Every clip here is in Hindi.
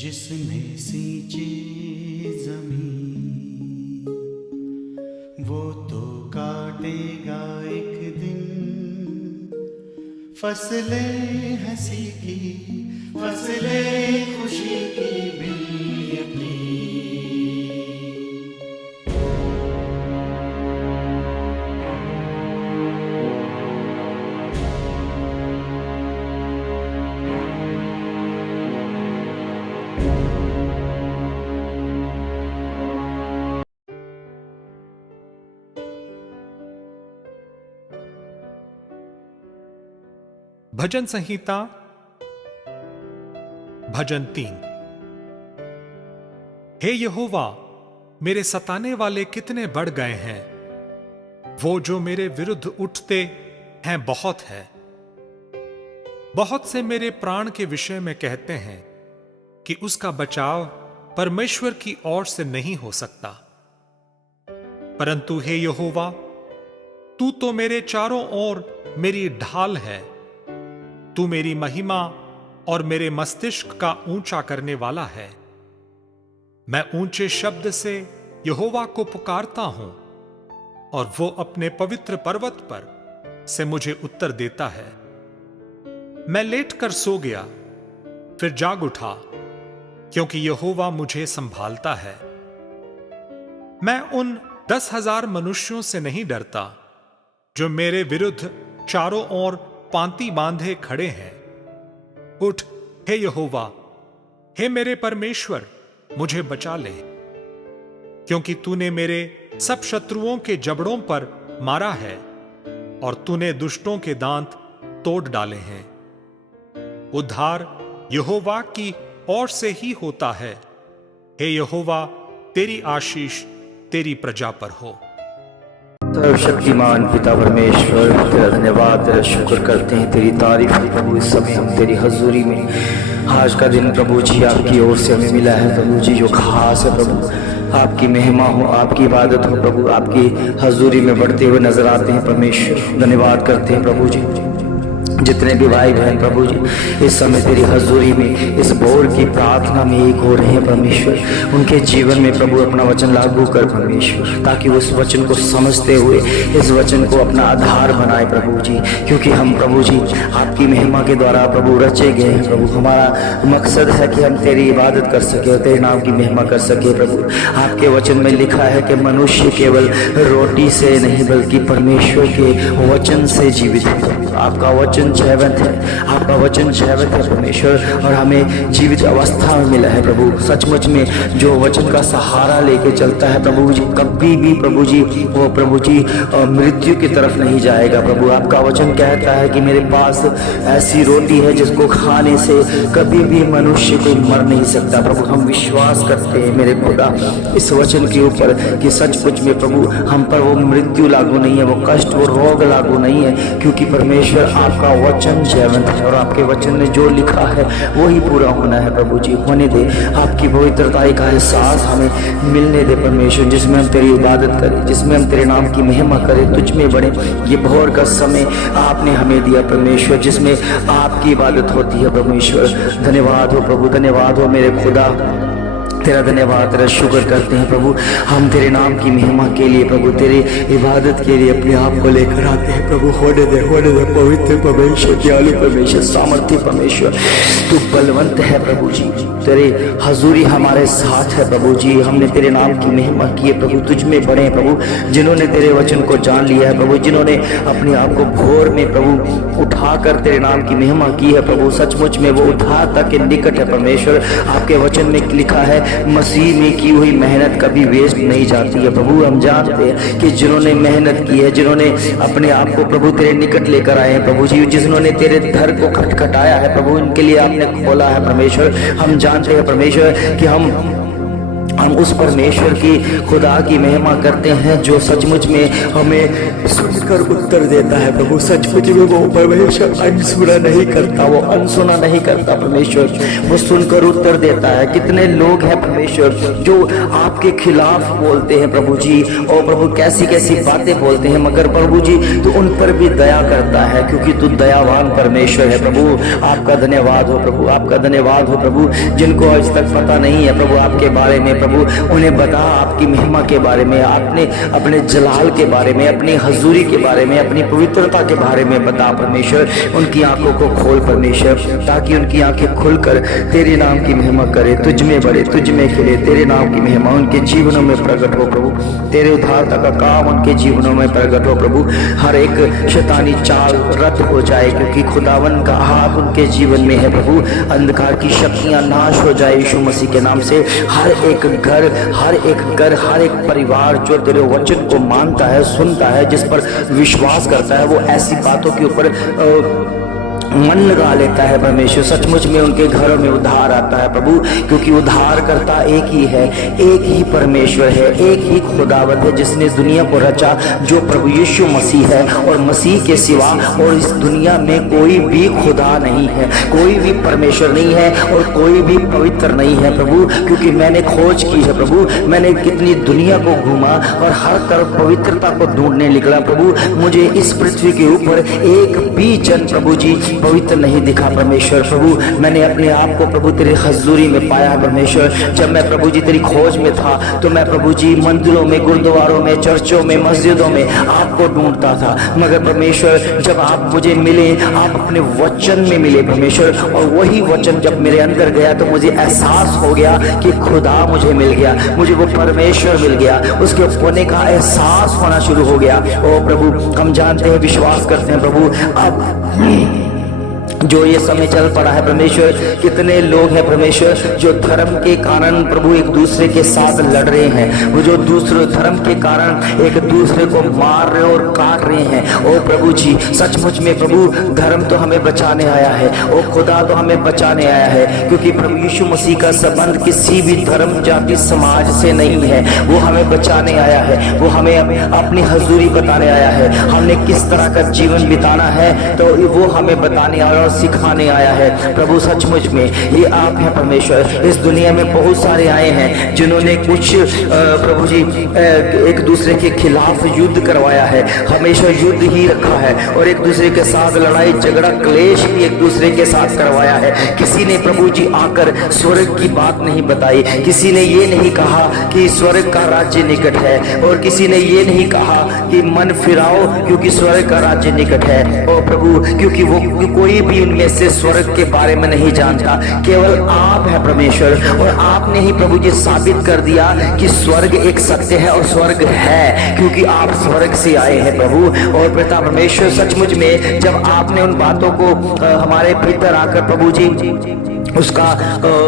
जिसने सींची जमीन वो तो काटेगा एक दिन फसलें हंसी की, फसलें खुशी की भी अपनी। भजन संहिता भजन 3। हे यहोवा, मेरे सताने वाले कितने बढ़ गए हैं, वो जो मेरे विरुद्ध उठते हैं बहुत है। बहुत से मेरे प्राण के विषय में कहते हैं कि उसका बचाव परमेश्वर की ओर से नहीं हो सकता। परंतु हे यहोवा, तू तो मेरे चारों ओर मेरी ढाल है। तू मेरी महिमा और मेरे मस्तिष्क का ऊंचा करने वाला है। मैं ऊंचे शब्द से यहोवा को पुकारता हूं और वो अपने पवित्र पर्वत पर से मुझे उत्तर देता है। मैं लेटकर सो गया, फिर जाग उठा, क्योंकि यहोवा मुझे संभालता है। मैं उन 10,000 मनुष्यों से नहीं डरता जो मेरे विरुद्ध चारों ओर पांति बांधे खड़े हैं। उठ हे यहोवा, हे मेरे परमेश्वर, मुझे बचा ले, क्योंकि तूने मेरे सब शत्रुओं के जबड़ों पर मारा है और तूने दुष्टों के दांत तोड़ डाले हैं। उद्धार यहोवा की ओर से ही होता है। हे यहोवा, तेरी आशीष तेरी प्रजा पर हो। सर्वशक्तिमान पिता परमेश्वर, तेरा धन्यवाद, तेरा शुक्र करते हैं, तेरी तारीफ है प्रभु। इस समय हम तेरी हजूरी में आज का दिन प्रभु जी आपकी ओर से हमें मिला है प्रभु जी, जो खास है प्रभु। आपकी महिमा हो, आपकी इबादत हो प्रभु, आपकी हजूरी में बढ़ते हुए नजर आते हैं परमेश्वर। धन्यवाद करते हैं प्रभु जी। जितने भी भाई बहन प्रभु जी इस समय तेरी हजूरी में इस भोर की प्रार्थना में एक हो रहे हैं परमेश्वर, उनके जीवन में प्रभु अपना वचन लागू कर परमेश्वर, ताकि वो इस वचन को समझते हुए इस वचन को अपना आधार बनाए प्रभु जी। क्योंकि हम प्रभु जी आपकी महिमा के द्वारा प्रभु रचे गए हैं प्रभु। हमारा मकसद है कि हम तेरी इबादत कर सके, तेरे नाम की महिमा कर सके प्रभु। आपके वचन में लिखा है कि मनुष्य केवल रोटी से नहीं बल्कि परमेश्वर के वचन से जीवित है। आपका वचन वचन जीवंत है, आपका वचन जीवित है परमेश्वर, और हमें जीवित अवस्था में मिला है प्रभु। सचमुच में जो वचन का सहारा लेके चलता है प्रभु जी, कभी भी प्रभु जी वो प्रभु जी मृत्यु की तरफ नहीं जाएगा प्रभु। आपका वचन कहता है कि मेरे पास ऐसी रोटी है जिसको खाने से कभी भी मनुष्य कोई मर नहीं सकता प्रभु। हम विश्वास करते हैं मेरे खुदा इस वचन के ऊपर कि सचमुच में प्रभु हम पर वो मृत्यु लागू नहीं है, वो कष्ट, वो रोग लागू नहीं है, क्योंकि परमेश्वर आपका वचन जीवंत है और आपके वचन में जो लिखा है वही पूरा होना है प्रभु जी। होने दे आपकी पवित्रताई का एहसास हमें मिलने दे परमेश्वर, जिसमें हम तेरी इबादत करें, जिसमें हम तेरे नाम की महिमा करें, तुझ में बढ़े। ये भोर का समय आपने हमें दिया परमेश्वर, जिसमें आपकी इबादत होती है परमेश्वर। धन्यवाद हो प्रभु, धन्यवाद हो मेरे खुदा, तेरा धन्यवाद, तेरा शुक्र करते हैं प्रभु। हम तेरे नाम की महिमा के लिए प्रभु, तेरी इबादत के लिए अपने आप को लेकर आते हैं प्रभु। होने दे पवित्र परमेश्वर, दयालु परमेश्वर, सामर्थ्य परमेश्वर, तू बलवंत है प्रभु जी। तेरी हजूरी हमारे साथ है प्रभु जी। हमने तेरे नाम की महिमा की है प्रभु, तुझ में बड़े प्रभु, जिन्होंने तेरे वचन को जान लिया है प्रभु, जिन्होंने अपने आप को भोर में प्रभु उठाकर तेरे नाम की महिमा की है प्रभु। सचमुच में वो उद्धारता के निकट है परमेश्वर। आपके वचन में लिखा है मसीह में की हुई मेहनत कभी वेस्ट नहीं जाती है प्रभु। हम जानते हैं कि जिन्होंने मेहनत की है, जिन्होंने अपने आप को प्रभु तेरे निकट लेकर आए हैं प्रभु जी, जिन्होंने तेरे दर को खटखटाया है प्रभु, उनके लिए आपने खोला है परमेश्वर। हम जानते हैं परमेश्वर कि हम उस परमेश्वर की खुदा की महिमा करते हैं जो सचमुच में हमें सुनकर उत्तर देता है प्रभु। सचमुच में वो परमेश्वर अनसुना नहीं करता, वो अनसुना नहीं करता परमेश्वर, वो सुनकर उत्तर देता है। कितने लोग हैं परमेश्वर जो आपके खिलाफ बोलते हैं प्रभु जी, और प्रभु कैसी कैसी बातें बोलते हैं, मगर प्रभु जी तू उन पर भी दया करता है, क्योंकि तू दयावान परमेश्वर है प्रभु। आपका धन्यवाद हो प्रभु, आपका धन्यवाद हो प्रभु। जिनको आज तक पता नहीं है प्रभु आपके बारे में प्रभु, उन्हें बता आपकी महिमा के बारे में, आपने अपने जलाल के बारे में, अपनी हजूरी के बारे में, अपनी पवित्रता के बारे में बता परमेश्वर। उनकी आंखों को खोल परमेश्वर, ताकि उनकी आंखें खुलकर तेरे नाम की महिमा करे, तुझ में बढ़े, तुझ में खिले, तेरे नाम की महिमा उनके जीवनों में प्रकट हो प्रभु। तेरे उद्धारता का काम उनके जीवनों में प्रकट हो प्रभु। हर एक शैतानी चाल रद्द हो जाए, क्योंकि खुदावन का हाथ उनके जीवन में है प्रभु। अंधकार की शक्तियां नाश हो जाए यीशु मसीह के नाम से। हर एक घर, हर एक परिवार जो तेरे वचन को मानता है, सुनता है, जिस पर विश्वास करता है, वो ऐसी बातों के ऊपर मन लगा लेता है परमेश्वर। सचमुच में उनके घरों में उद्धार आता है प्रभु, क्योंकि उद्धार करता एक ही है, एक ही परमेश्वर है, एक ही खुदावंत है जिसने दुनिया को रचा, जो प्रभु यीशु मसीह है। और मसीह के सिवा और इस दुनिया में कोई भी खुदा नहीं है, कोई भी परमेश्वर नहीं है, और कोई भी पवित्र नहीं है प्रभु। क्योंकि मैंने खोज की है प्रभु, मैंने कितनी दुनिया को घूमा और हर तरफ पवित्रता को ढूंढने निकला प्रभु। मुझे इस पृथ्वी के ऊपर एक भी जन प्रभु जी पवित्र नहीं दिखा परमेश्वर। प्रभु मैंने अपने आप को प्रभु तेरी हजूरी में पाया परमेश्वर। जब मैं प्रभु जी तेरी खोज में था तो मैं प्रभु जी मंदिरों में, गुरुद्वारों में, चर्चों में, मस्जिदों में आपको ढूंढता था, मगर परमेश्वर जब आप मुझे मिले, आप अपने वचन में मिले परमेश्वर, और वही वचन जब मेरे अंदर गया तो मुझे एहसास हो गया कि खुदा मुझे मिल गया, मुझे वो परमेश्वर मिल गया, उसके होने का एहसास होना शुरू हो गया। ओ प्रभु हम जानते हैं, विश्वास करते हैं प्रभु, अब जो ये समय चल पड़ा है परमेश्वर, कितने लोग हैं परमेश्वर जो धर्म के कारण प्रभु एक दूसरे के साथ लड़ रहे हैं, वो जो दूसरे धर्म के कारण एक दूसरे को मार रहे और काट रहे हैं। ओ प्रभु जी सचमुच में प्रभु धर्म तो हमें बचाने आया है, ओ खुदा तो हमें बचाने आया है, क्योंकि प्रभु यीशु मसीह का संबंध किसी भी धर्म जाति समाज से नहीं है। वो हमें बचाने आया है, वो हमें अपनी हजूरी बताने आया है, हमने किस तरह का जीवन बिताना है तो वो हमें बताने आया और सिखाने आया है। प्रभु सचमुच में ये आप हैं परमेश्वर। इस दुनिया में बहुत सारे आए हैं जिन्होंने कुछ प्रभु जी एक दूसरे के खिलाफ युद्ध करवाया है, हमेशा युद्ध ही रखा है, और एक दूसरे के साथ लड़ाई झगड़ा क्लेश भी एक दूसरे के साथ करवाया है। किसी ने प्रभु जी आकर स्वर्ग की बात नहीं बताई, किसी ने ये नहीं कहा कि स्वर्ग का राज्य निकट है, और किसी ने ये नहीं कहा कि मन फिराओ क्योंकि स्वर्ग का राज्य निकट है। और प्रभु क्योंकि वो कोई भी भी इनमें से स्वर्ग के बारे में नहीं जानता, केवल आप है परमेश्वर। और आपने ही प्रभु जी साबित कर दिया कि स्वर्ग एक सत्य है और स्वर्ग है, क्योंकि आप स्वर्ग से आए हैं प्रभु। और पिता परमेश्वर, सचमुच में जब आपने उन बातों को हमारे भीतर आकर प्रभु जी उसका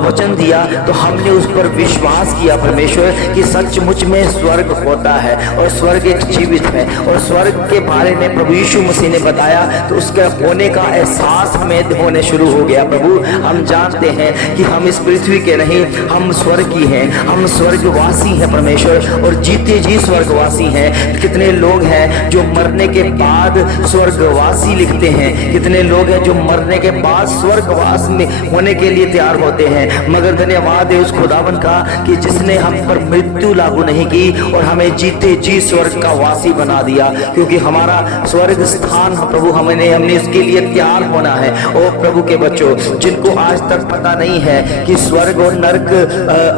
वचन दिया, तो हमने उस पर विश्वास किया परमेश्वर कि सचमुच में स्वर्ग होता है और स्वर्ग एक जीवित है। और स्वर्ग के बारे में प्रभु यीशु मसीह ने बताया, तो उसके होने का एहसास हमें होने शुरू हो गया प्रभु। हम जानते हैं कि हम इस पृथ्वी के नहीं, हम स्वर्ग की हैं, हम स्वर्गवासी हैं परमेश्वर, और जीते जी स्वर्गवासी हैं। कितने लोग हैं जो मरने के बाद स्वर्गवासी लिखते हैं, कितने लोग हैं जो मरने के बाद स्वर्गवास में होने के लिए तैयार होते हैं। मगर धन्यवाद है उस खुदावन का कि जिसने हम पर मृत्यु लागू नहीं की और हमें जीते जी स्वर्ग का वासी बना दिया, क्योंकि हमारा स्वर्ग स्थान प्रभु हमने उसके लिए तैयार होना है। ओ प्रभु के बच्चों, जिनको आज तक पता नहीं है कि स्वर्ग और नरक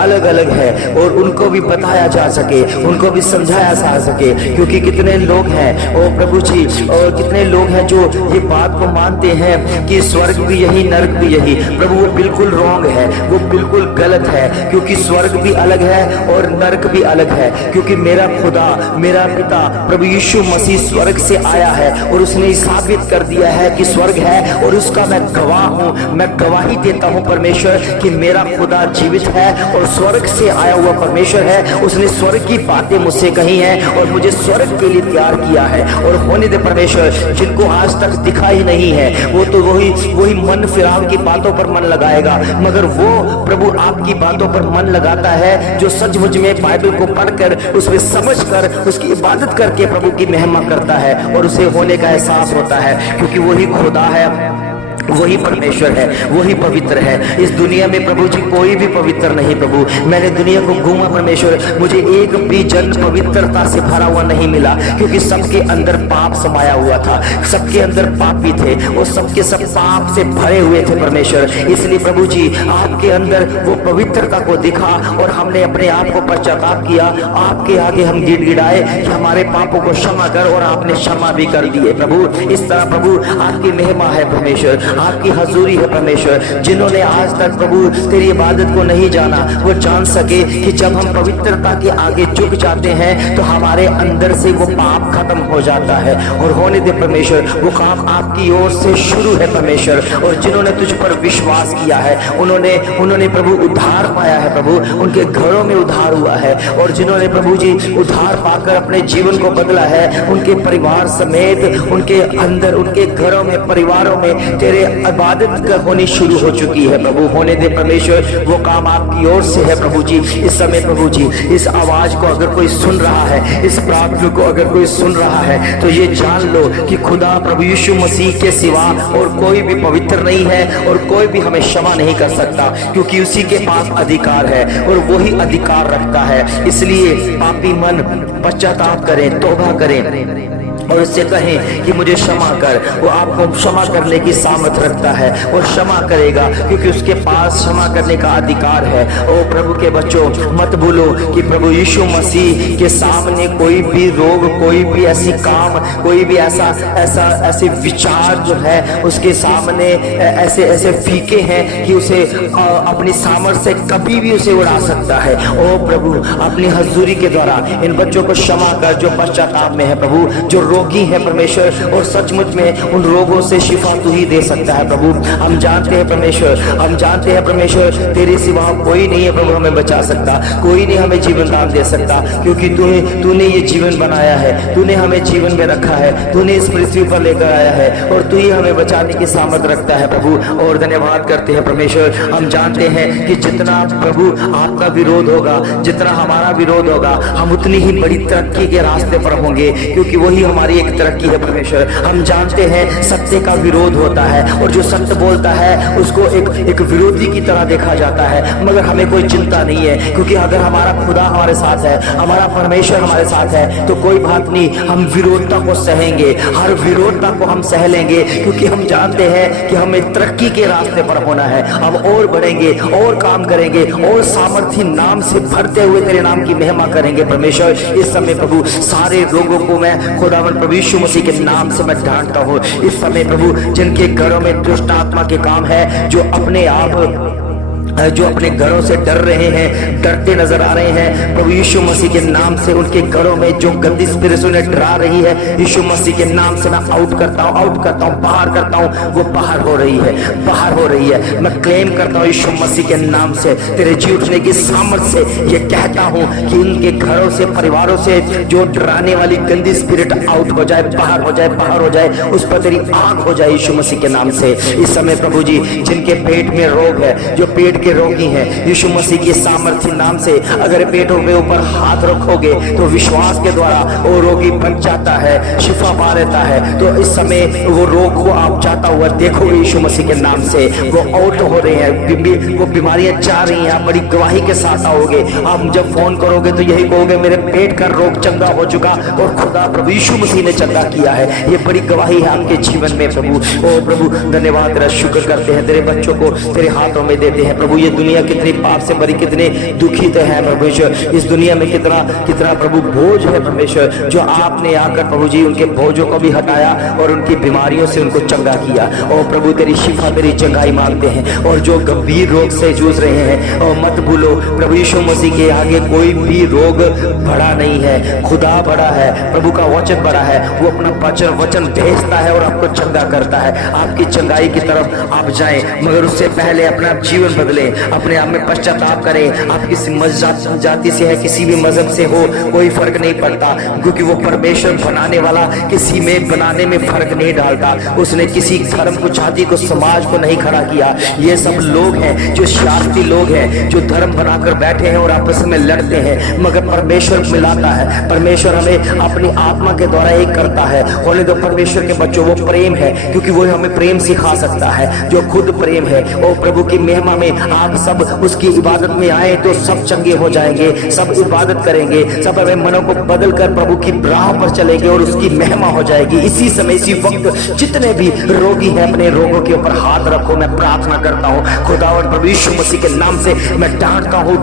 अलग अलग है, और उनको भी बताया जा सके, उनको भी समझाया जा सके, क्योंकि कितने लोग हैं ओ प्रभु जी, और कितने लोग हैं जो ये बात को मानते हैं कि स्वर्ग भी यही नरक भी यही। प्रभु वो बिल्कुल रॉन्ग है, वो बिल्कुल गलत है, क्योंकि स्वर्ग भी अलग है और नरक भी अलग है। क्योंकि मेरा खुदा, मेरा पिता प्रभु यीशु मसीह स्वर्ग से आया है और उसने साबित कर दिया है कि स्वर्ग है, और उसका मैं गवाह हूं। मैं गवाही देता हूं परमेश्वर कि मेरा खुदा जीवित है और स्वर्ग से आया हुआ परमेश्वर है। उसने स्वर्ग की बातें मुझसे कही हैं और मुझे स्वर्ग के लिए तैयार किया है। और होने दे परमेश्वर, जिनको आज तक दिखा ही नहीं है, वो तो वही मन फिराव की बातों पर मन लगाएगा, मगर वो प्रभु आपकी बातों पर मन लगाता है जो सचमुच में बाइबल को पढ़कर उसमें समझकर उसकी इबादत करके प्रभु की महिमा करता है, और उसे होने का एहसास होता है, क्योंकि वही खुदा है, वही परमेश्वर है, वही पवित्र है। इस दुनिया में प्रभु जी कोई भी पवित्र नहीं प्रभु। मैंने दुनिया को घूमा परमेश्वर, मुझे एक भी जन पवित्रता से भरा हुआ नहीं मिला, क्योंकि सबके अंदर पाप समाया हुआ था, सबके अंदर पापी थे, और सबके सब पाप से भरे हुए थे परमेश्वर। इसलिए प्रभु जी आपके अंदर वो पवित्रता को दिखा, और हमने अपने आप को पश्चाताप किया, आपके आगे हम गिड़गिड़ाए कि हमारे पापों को क्षमा कर, और आपने क्षमा भी कर दिए प्रभु। इस तरह प्रभु आपकी महिमा है परमेश्वर, आपकी हजूरी है परमेश्वर। जिन्होंने आज तक प्रभु तेरी इबादत को नहीं जाना, वो जान सके कि जब हम पवित्रता के आगे झुक जाते हैं तो हमारे अंदर से वो पाप खत्म हो जाता है। और होने दे परमेश्वर, वो काम आपकी ओर से शुरू है परमेश्वर। और जिन्होंने तुझ पर विश्वास किया है, उन्होंने प्रभु उद्धार पाया है प्रभु, उनके घरों में उद्धार हुआ है। और जिन्होंने प्रभु जी उद्धार पाकर अपने जीवन को बदला है, उनके परिवार समेत उनके अंदर, उनके घरों में, परिवारों में तेरे इबादत होनी शुरू हो चुकी है प्रभु। होने दे परमेश्वर, वो काम आपकी ओर से है प्रभु जी। इस समय प्रभु जी इस आवाज को अगर कोई सुन रहा है, इस प्रार्थना को अगर कोई सुन रहा है, तो ये जान लो कि खुदा प्रभु यीशु मसीह के सिवा और कोई भी पवित्र नहीं है, और कोई भी हमें क्षमा नहीं कर सकता, क्योंकि उसी के पास अधिकार है और वही अधिकार रखता है। इसलिए पापी मन पश्चाताप करें, तौबा करें और उससे कहें कि मुझे क्षमा कर। वो आपको क्षमा करने की सामर्थ रखता है, वो क्षमा करेगा, क्योंकि उसके पास क्षमा करने का अधिकार है। ओ प्रभु के बच्चों, मत भूलो कि प्रभु यीशु मसीह के सामने कोई भी रोग, कोई भी ऐसी काम, कोई भी ऐसे विचार जो है उसके सामने ऐसे फीके हैं कि उसे अपनी सामर्थ से कभी भी उसे उड़ा सकता है। ओ प्रभु, अपनी हजूरी के द्वारा इन बच्चों को क्षमा कर जो पश्चाताप में है प्रभु, जो रोगी है परमेश्वर, और सचमुच में उन रोगों से शिफा तू ही दे सकता है प्रभु। हम जानते हैं परमेश्वर, हम जानते हैं परमेश्वर, तेरे सिवा कोई नहीं है प्रभु हमें बचा सकता, कोई नहीं हमें जीवन दान दे सकता, क्योंकि तूने ये जीवन बनाया है, तूने हमें जीवन में रखा है, तूने इस पृथ्वी पर लेकर आया है, और तू ही हमें बचाने की सामर्थ रखता है प्रभु। और धन्यवाद करते हैं परमेश्वर। हम जानते हैं कि जितना प्रभु आपका विरोध होगा, जितना हमारा विरोध होगा, हम उतनी ही बड़ी तरक्की के रास्ते पर होंगे, क्योंकि वही हमारी एक तरक्की है परमेश्वर। हम जानते हैं सत्य का विरोध होता है, और जो सत्य बोलता है उसको एक विरोधी की तरह देखा जाता है, मगर हमें कोई चिंता नहीं है, क्योंकि अगर हमारा खुदा हमारे साथ है, हमारा परमेश्वर हमारे साथ है, तो कोई बात नहीं, हम विरोधता को सहेंगे, हर विरोधता को हम सह लेंगे, क्योंकि हम जानते हैं कि हमें तरक्की के रास्ते पर होना है। हम और बढ़ेंगे, और काम करेंगे, और सामर्थ्य नाम से भरते हुए तेरे नाम की महिमा करेंगे परमेश्वर। इस समय प्रभु सारे रोगों को मैं खुदावन खुदावन प्रभु यीशु मसीह के नाम से मैं डांटता हूँ इस समय प्रभु, जिनके घरों में दुष्ट आत्मा के काम है, जो अपने घरों से डर रहे हैं, डरते नजर आ रहे हैं, प्रभु यीशु मसीह के नाम से उनके घरों में जो गंदी स्पिरिट उन्हें डरा रही है, यीशु मसीह के नाम से मैं आउट करता हूँ, बाहर करता हूँ। वो बाहर हो रही है। मैं क्लेम करता हूँ यीशु मसीह के नाम से, तेरे जी उठने की सामर्थ्य से ये कहता हूँ कि उनके घरों से, परिवारों से जो डराने वाली गंदी स्पिरिट आउट हो जाए, बाहर हो जाए, उस पर तेरी आग हो जाए यीशु मसीह के नाम से। इस समय प्रभु जी, जिनके पेट में रोग है, जो पेट के रोगी हैं, यीशु मसीह के सामर्थ्य नाम से अगर पेटों के ऊपर हाथ रखोगे तो विश्वास के द्वारा वो रोगी बच जाता है, शिफा पा लेता है। तो इस समय वो रोग को आप जाता हुआ देखोगे यीशु मसीह के नाम से, वो आउट हो रहे हैं, वो बीमारियां जा रही हैं। आप बड़ी गवाही के साथ आओगे, आप जब फोन करोगे तो यही कहोगे मेरे पेट का रोग चंगा हो चुका और खुदा प्रभु यीशु मसीह ने चंगा किया है। ये बड़ी गवाही है आपके जीवन में प्रभु। ओ प्रभु धन्यवाद, तेरा शुक्र करते हैं, तेरे बच्चों को तेरे हाथों में देते हैं प्रभु। ये दुनिया कितनी पाप से भरी, कितने दुखित है परमेश्वर, इस दुनिया में कितना प्रभु बोझ है परमेश्वर, जो आपने आकर प्रभु जी उनके बोझों को भी हटाया और उनकी बीमारियों से उनको चंगा किया। और प्रभु तेरी शिफा, तेरी चंगाई मांगते हैं। और जो गंभीर रोग से जूझ रहे हैं, और मत भूलो प्रभु यीशु मसीह के आगे कोई भी रोग बड़ा नहीं है, खुदा बड़ा है, प्रभु का वचन बड़ा है। वो अपना वचन भेजता है और आपको चंगा करता है। आपकी चंगाई की तरफ आप जाएं, मगर उससे पहले अपना जीवन बदलें, अपने आप में पश्चाताप करें। आप किसी मजहब जाति से है, किसी भी मजहब से हो, कोई फर्क नहीं पड़ता, क्योंकि वो परमेश्वर बनाने वाला किसी में बनाने में फर्क नहीं डालता। उसने किसी धर्म को, जाति को, समाज को नहीं खड़ा किया। ये सब लोग हैं जो शास्त्री लोग हैं, जो धर्म बनाकर बैठे हैं और आपस में लड़ते हैं, मगर परमेश्वर मिलाता है। परमेश्वर हमें अपनी आत्मा के द्वारा एक करता है। होने दो परमेश्वर के बच्चों, वो प्रेम है, क्योंकि वो हमें प्रेम सिखा सकता है, जो खुद प्रेम है। और प्रभु की महिमा में आप सब उसकी इबादत में आए तो सब चंगे हो जाएंगे, सब इबादत करेंगे, सब अपने मनों को बदल कर प्रभु की राह पर चलेंगे और उसकी महिमा हो जाएगी। इसी समय, इसी वक्त जितने भी रोगी हैं, अपने रोगों के ऊपर हाथ रखो। मैं प्रार्थना करता हूँ खुदावंद प्रभु यीशु मसीह के नाम से मैं डांटता हूँ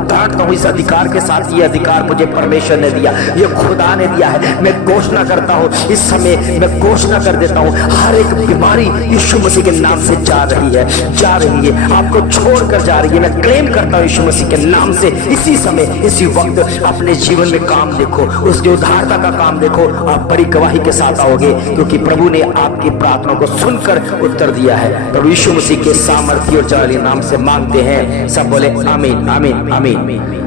इस अधिकार के साथ। ये अधिकार मुझे परमेश्वर ने दिया, ये खुदा ने दिया है। मैं घोषणा करता हूँ इस समय, मैं घोषणा कर देता हूँ, हर एक बीमारी यीशु मसीह के नाम से जा रही है, आपको छोड़कर जा रही है। मैं क्लेम करता हूँ यीशु मसीह के नाम से, इसी समय, इसी वक्त अपने जीवन में काम देखो, उसके उद्धारता का काम देखो। आप बड़ी गवाही के साथ आओगे, क्योंकि प्रभु ने आपकी प्रार्थना को सुनकर उत्तर दिया है। प्रभु यीशु मसीह के सामर्थ्य और जलाली नाम से मांगते हैं। सब बोले आमीन, आमीन, आमीन।